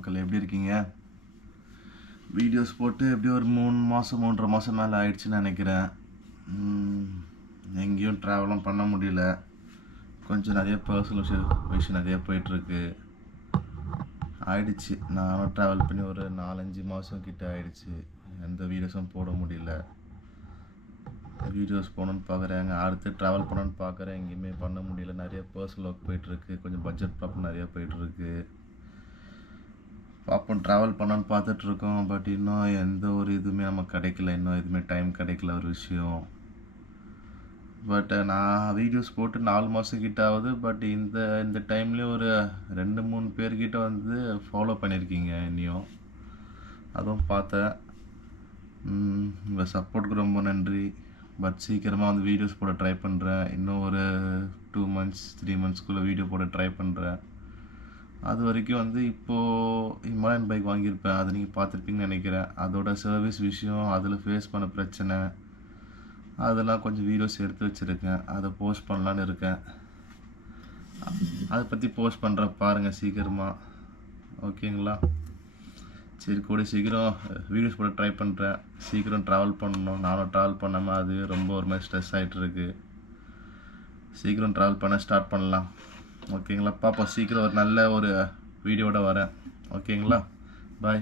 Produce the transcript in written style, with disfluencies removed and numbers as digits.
மக்கள் எப்படி இருக்கீங்க? வீடியோஸ் போட்டு எப்படியும் ஒரு 3 மாதம் 3.5 மாதம் மேலே ஆயிடுச்சுன்னு நினைக்கிறேன். எங்கேயும் ட்ராவலும் பண்ண முடியல. கொஞ்சம் நிறைய பர்சனல் விஷயம் நிறைய போயிட்டுருக்கு. ஆயிடுச்சு. நானும் ட்ராவல் பண்ணி ஒரு 4-5 மாதம் கிட்ட ஆயிடுச்சு. எந்த வீடியோஸும் போட முடியல. வீடியோஸ் போகணுன்னு பார்க்குறேன், அடுத்து ட்ராவல் பண்ணணுன்னு பார்க்குறேன், எங்கேயுமே பண்ண முடியல. நிறைய பர்சனல் ஒர்க் போயிட்டுருக்கு, கொஞ்சம் பட்ஜெட் ப்ராப்ளம் நிறையா போயிட்டுருக்கு. பார்ப்போம், ட்ராவல் பண்ணணுன்னு பார்த்துட்ருக்கோம். பட் இன்னும் எந்த ஒரு இதுவுமே நமக்கு கிடைக்கல. இன்னும் எதுவுமே டைம் கிடைக்கல ஒரு விஷயம். பட் நான் வீடியோஸ் போட்டு 4 மாதம் கிட்ட ஆகுது. பட் இந்த டைம்லேயும் ஒரு 2-3 பேர்கிட்ட வந்து ஃபாலோ பண்ணியிருக்கீங்க இன்னியும். அதுவும் பார்த்தேன். உங்கள் சப்போர்ட்டுக்கு ரொம்ப நன்றி. பட் சீக்கிரமாக வந்து வீடியோஸ் போட ட்ரை பண்ணுறேன். இன்னும் ஒரு 2 months 3 monthsக்குள்ளே வீடியோ போட ட்ரை பண்ணுறேன். அது வரைக்கும் வந்து இப்போது ஹிமாலயன் பைக் வாங்கியிருப்பேன். அதை நீங்கள் பார்த்துருப்பீங்கன்னு நினைக்கிறேன். அதோட சர்வீஸ் விஷயம், அதில் ஃபேஸ் பண்ண பிரச்சனை, அதெல்லாம் கொஞ்சம் வீடியோஸ் எடுத்து வச்சுருக்கேன். அதை போஸ்ட் பண்ணலான்னு இருக்கேன். அதை பற்றி போஸ்ட் பண்ணுறேன், பாருங்கள் சீக்கிரமாக. ஓகேங்களா? சரி, கூட சீக்கிரம் வீடியோஸ் போட ட்ரை பண்ணுறேன். சீக்கிரம் ட்ராவல் பண்ணணும். நானும் ட்ராவல் பண்ணாமல் அது ரொம்ப ஒரு மாதிரி ஸ்ட்ரெஸ் ஆகிட்டுருக்கு. சீக்கிரம் ட்ராவல் பண்ண ஸ்டார்ட் பண்ணலாம். ஓகேங்களா? பார்ப்போம், சீக்கிரம் ஒரு நல்ல ஒரு வீடியோட வரேன். ஓகேங்களா? பாய்.